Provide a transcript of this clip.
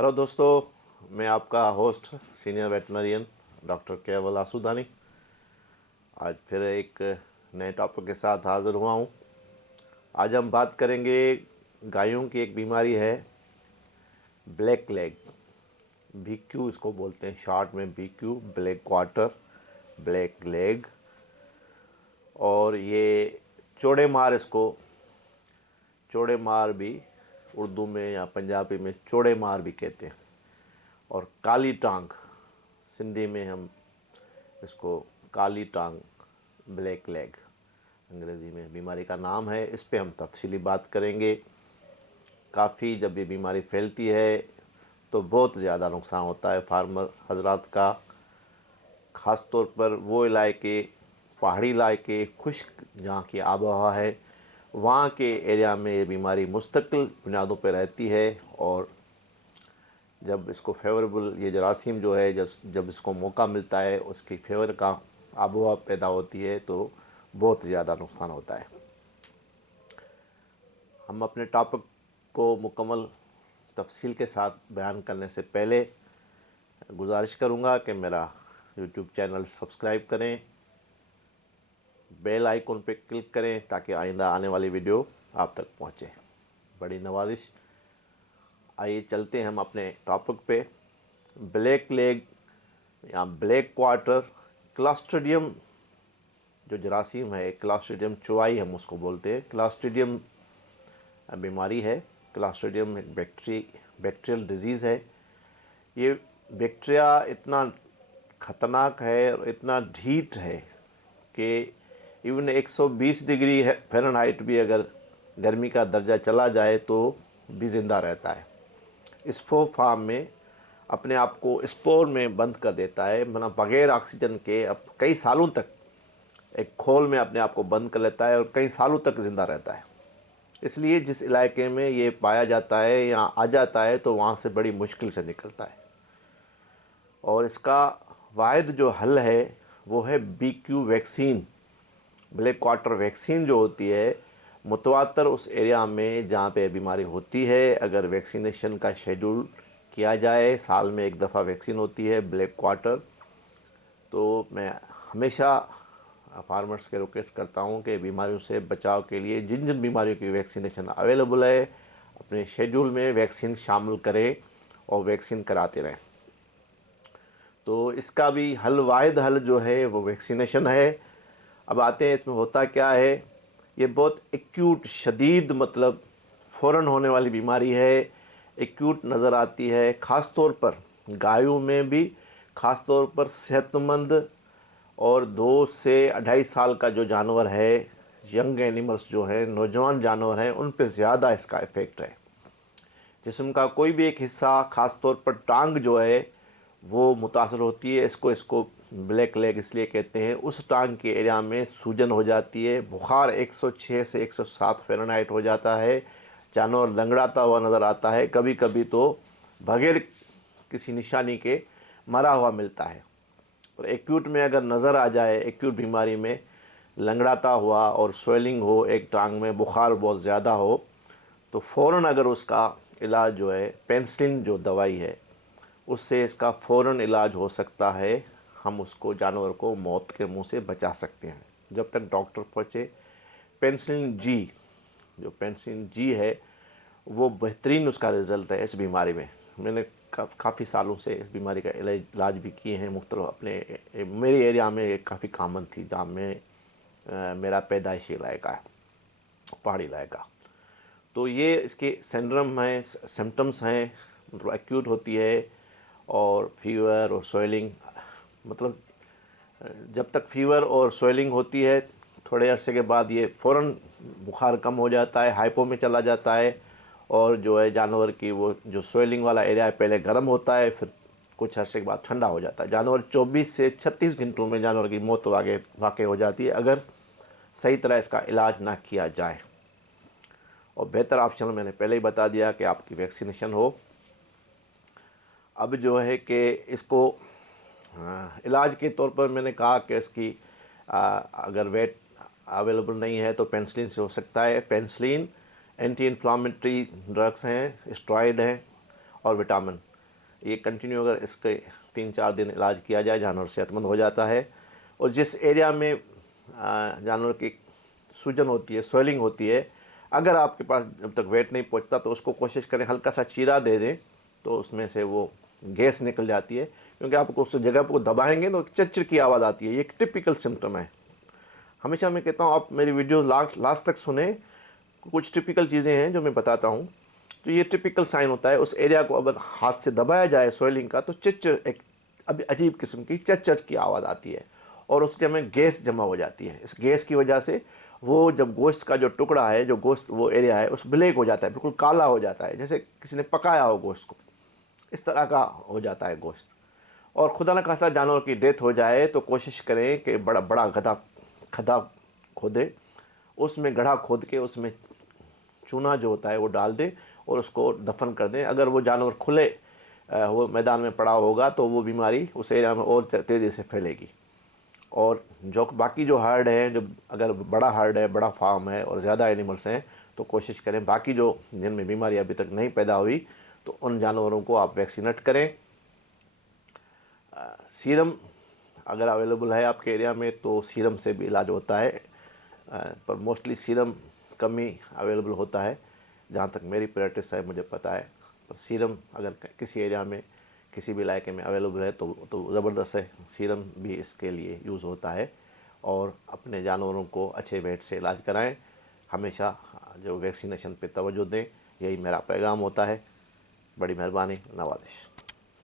Hello दोस्तों, मैं आपका होस्ट सीनियर वेटनरियन डॉक्टर केवल आसूदानी आज फिर एक नए टॉपिक के साथ हाज़िर हुआ हूँ। आज हम बात करेंगे गायों की एक बीमारी है ब्लैक लेग, BQ इसको बोलते हैं शॉर्ट में, BQ black quarter black leg. और ये चौड़े मार, इसको चौड़े मार भी उर्दू में या पंजाबी में चौड़े मार भी कहते हैं। और काली टांग सिंधी में हम इसको काली टांग ब्लैक लेग अंग्रेज़ी में बीमारी का नाम है। इस पे हम तफसीली बात करेंगे। काफ़ी जब ये बीमारी फैलती है तो बहुत ज़्यादा नुकसान होता है फार्मर हजरात का, ख़ास तौर पर वो इलाके, पहाड़ी इलाके, खुश्क जहाँ की आबोहवा है, वहाँ के एरिया में ये बीमारी मुस्तकिल बुनियादों पर रहती है। और जब इसको फेवरेबल, ये जरासीम जो है, जब इसको मौका मिलता है, उसकी फेवर का आबोहवा पैदा होती है तो बहुत ज़्यादा नुकसान होता है। हम अपने टॉपिक को मुकम्मल तफसील के साथ बयान करने से पहले गुजारिश करूँगा कि मेरा यूट्यूब चैनल सब्सक्राइब करें, बेल आइकन पर क्लिक करें ताकि आइंदा आने वाली वीडियो आप तक पहुँचे। बड़ी नवाजिश। आइए चलते हैं हम अपने टॉपिक पे। ब्लैक लेग या ब्लैक क्वार्टर क्लॉस्ट्रिडियम जो जरासीम है, क्लॉस्ट्रिडियम चौवाई हम उसको बोलते हैं, क्लॉस्ट्रिडियम बीमारी है। क्लॉस्ट्रिडियम एक बैक्टीरियल डिजीज़ है। ये बैक्टीरिया इतना ख़तरनाक है और इतना ढीठ है कि इवन 120 डिग्री फ़ारेनहाइट भी अगर गर्मी का दर्जा चला जाए तो भी ज़िंदा रहता है। स्पोर फार्म में अपने आप को स्पोर में बंद कर देता है, मतलब बगैर ऑक्सीजन के अब कई सालों तक एक खोल में अपने आप को बंद कर लेता है और कई सालों तक ज़िंदा रहता है। इसलिए जिस इलाके में ये पाया जाता है या आ जाता है तो वहाँ से बड़ी मुश्किल से निकलता है। और इसका वाहिद जो हल है वो है BQ vaccine. Black quarter vaccine जो होती है, मुतवातर उस एरिया में जहाँ पे बीमारी होती है, अगर वैक्सीनेशन का शेड्यूल किया जाए, साल में एक दफ़ा वैक्सीन होती है ब्लैक क्वार्टर, तो मैं हमेशा फार्मर्स के रिक्वेस्ट करता हूँ कि बीमारियों से बचाव के लिए जिन जिन बीमारियों की वैक्सीनेशन अवेलेबल है अपने शेड्यूल में वैक्सीन शामिल करें और वैक्सीन कराते रहें। तो इसका भी वाहिद हल जो है वो वैक्सीनेशन है। अब आते हैं इसमें होता क्या है। ये बहुत एक्यूट, शदीद, मतलब फ़ौरन होने वाली बीमारी है, एक्यूट नज़र आती है, ख़ास तौर पर गायों में भी, ख़ास तौर पर सेहतमंद और 2 से 2.5 साल का जो जानवर है, यंग एनिमल्स जो हैं, नौजवान जानवर हैं, उन पे ज़्यादा इसका इफ़ेक्ट है। जिस्म का कोई भी एक हिस्सा, ख़ास तौर पर टांग जो है वो मुतासर होती है। इसको ब्लैक लेग इसलिए कहते हैं। उस टांग के एरिया में सूजन हो जाती है, बुखार 106 से 107 फ़ारेनहाइट हो जाता है, जानवर लंगड़ाता हुआ नज़र आता है, कभी कभी तो बगैर किसी निशानी के मरा हुआ मिलता है। और एक्यूट में अगर नज़र आ जाए, एक्यूट बीमारी में लंगड़ाता हुआ और स्वेलिंग हो, एक टांग में बुखार बहुत ज़्यादा हो, तो फ़ौरन अगर उसका इलाज जो है पेनिसिलिन जो दवाई है उससे इसका फ़ौरन इलाज हो सकता है। हम उसको, जानवर को मौत के मुंह से बचा सकते हैं जब तक डॉक्टर पहुँचे। पेनिसिलिन जी, जो पेनिसिलिन जी है वो बेहतरीन उसका रिज़ल्ट है इस बीमारी में। मैंने काफ़ी सालों से इस बीमारी का इलाज भी किए हैं मुख्तलिफ अपने मेरे एरिया में। काफ़ी कॉमन थी जहाँ में मेरा पैदाइशी इलाका है, पहाड़ी इलाका। तो ये इसके सिंड्रोम हैं, सिम्टम्स हैं, मतलब एक्यूट होती है और फीवर और स्वेलिंग, मतलब जब तक फीवर और स्वेलिंग होती है थोड़े अरसे के बाद ये फ़ौरन बुखार कम हो जाता है, हाइपो में चला जाता है। और जो है जानवर की वो जो स्वेलिंग वाला एरिया है पहले गर्म होता है, फिर कुछ अरसे के बाद ठंडा हो जाता है। जानवर 24 से 36 घंटों में जानवर की मौत वाक़ई हो जाती है अगर सही तरह इसका इलाज ना किया जाए। और बेहतर ऑप्शन मैंने पहले ही बता दिया कि आपकी वैक्सीनेशन हो। अब जो है कि इसको इलाज के तौर पर मैंने कहा कि इसकी अगर वेट अवेलेबल नहीं है तो पेनिसिलिन से हो सकता है। पेनिसिलिन एंटी इन्फ्लामेटरी ड्रग्स हैं, स्टेरॉइड हैं और विटामिन। یہ کنٹینیو اگر اس کے 3-4 دن علاج کیا جائے جانور صحت مند ہو جاتا ہے. اور جس ایریا میں جانور کی سوجن ہوتی ہے، سویلنگ ہوتی ہے، اگر آپ کے پاس جب تک ویٹ نہیں پہنچتا تو اس کو کوشش کریں ہلکا سا چیرا دے دیں تو اس میں سے وہ گیس نکل جاتی ہے. کیونکہ آپ کو اس جگہ کو دبائیں گے تو چچر کی آواز آتی ہے. یہ ایک ٹپیکل سمٹم ہے. ہمیشہ میں کہتا ہوں آپ میری ویڈیو لاسٹ تک سنیں. کچھ ٹپیکل چیزیں ہیں جو میں بتاتا ہوں. تو یہ ٹپیکل سائن ہوتا ہے. اس ایریا کو اگر ہاتھ سے دبایا جائے سویلنگ کا تو چچر ایک عجیب قسم کی چچر کی آواز آتی ہے اور اس میں گیس جمع ہو جاتی ہے. اس گیس کی وجہ سے وہ جب گوشت کا جو ٹکڑا ہے، جو گوشت وہ ایریا ہے، اس بلیک ہو جاتا ہے، بالکل کالا ہو جاتا ہے، جیسے کسی نے پکایا ہو گوشت کو. اس طرح کا ہو جاتا ہے گوشت. اور خدا نہ خواستہ جانور کی ڈیتھ ہو جائے تو کوشش کریں کہ بڑا بڑا کھدا کھودے، اس میں گڑھا کھود کے اس میں چونا جو ہوتا ہے وہ ڈال دیں اور اس کو دفن کر دیں. اگر وہ جانور کھلے وہ میدان میں پڑا ہوگا تو وہ بیماری اس ایریا میں اور تیزی سے پھیلے گی. اور جو باقی جو ہارڈ ہیں، جو اگر بڑا ہارڈ ہے، بڑا فارم ہے اور زیادہ اینیملس ہیں تو کوشش کریں باقی جو جن میں بیماری ابھی تک نہیں پیدا ہوئی تو ان جانوروں کو آپ ویکسینیٹ کریں. سیرم اگر اویلیبل ہے آپ کے ایریا میں تو سیرم سے بھی علاج ہوتا ہے، پر موسٹلی سیرم کم ہی اویلیبل ہوتا ہے جہاں تک میری پریکٹس ہے مجھے پتہ ہے. پر سیرم اگر کسی ایریا میں کسی بھی علاقے میں اویلیبل ہے تو زبردست ہے. سیرم بھی اس کے لیے یوز ہوتا ہے. اور اپنے جانوروں کو اچھے ویٹ سے علاج کرائیں. ہمیشہ جو ویکسینیشن پہ توجہ دیں. یہی میرا پیغام ہوتا ہے. بڑی مہربانی. نوازش.